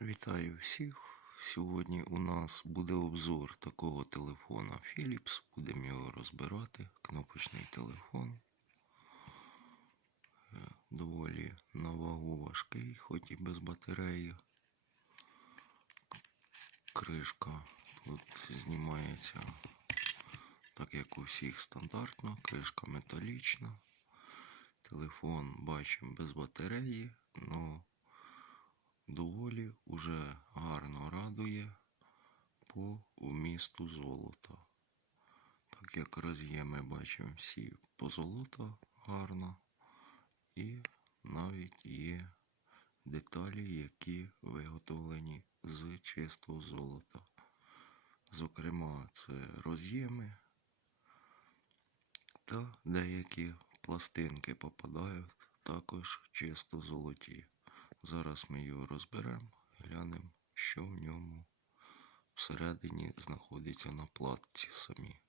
Вітаю всіх. Сьогодні у нас буде обзор такого телефона Philips. Будемо його розбирати. Кнопочний телефон. Е, Доволі на вагу важкий, хоч і без батареї. Кришка тут знімається так як у всіх стандартно. Кришка металічна. Телефон бачимо без батареї, але доволі уже гарно радує по вмісту золота. Так як роз'єми бачимо всі позолота гарно, і навіть є деталі, які виготовлені з чистого золота. Зокрема, це роз'єми та деякі пластинки попадають також чисто золоті. Зараз ми його розберемо, глянемо, що в ньому всередині знаходиться на платці самі.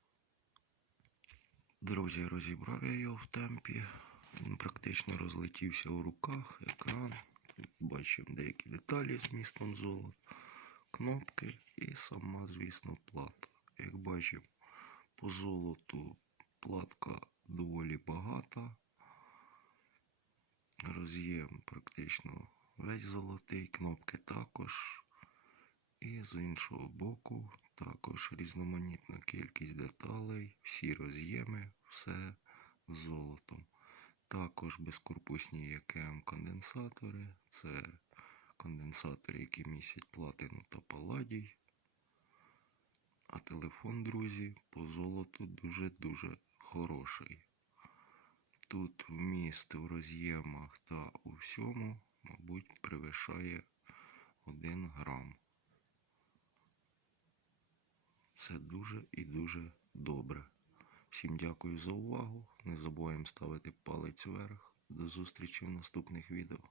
Друзі, розібрав я його в темпі. Він практично розлетівся у руках, екран. Тут бачимо деякі деталі з містом золота, кнопки і сама, звісно, плата. Як бачимо, по золоту платка доволі багата. Роз'єм практично весь золотий, кнопки також. І з іншого боку також різноманітна кількість деталей, всі роз'єми, все з золотом. Також безкорпусні ЄКМ конденсатори. Це конденсатори, які містять платину та паладій. А телефон, друзі, по золоту дуже-дуже хороший. Тут вміст в роз'ємах та у всьому, мабуть, превишає 1 грам. Це дуже і дуже добре. Всім дякую за увагу. Не забуваємо ставити палець вверх. До зустрічі в наступних відео.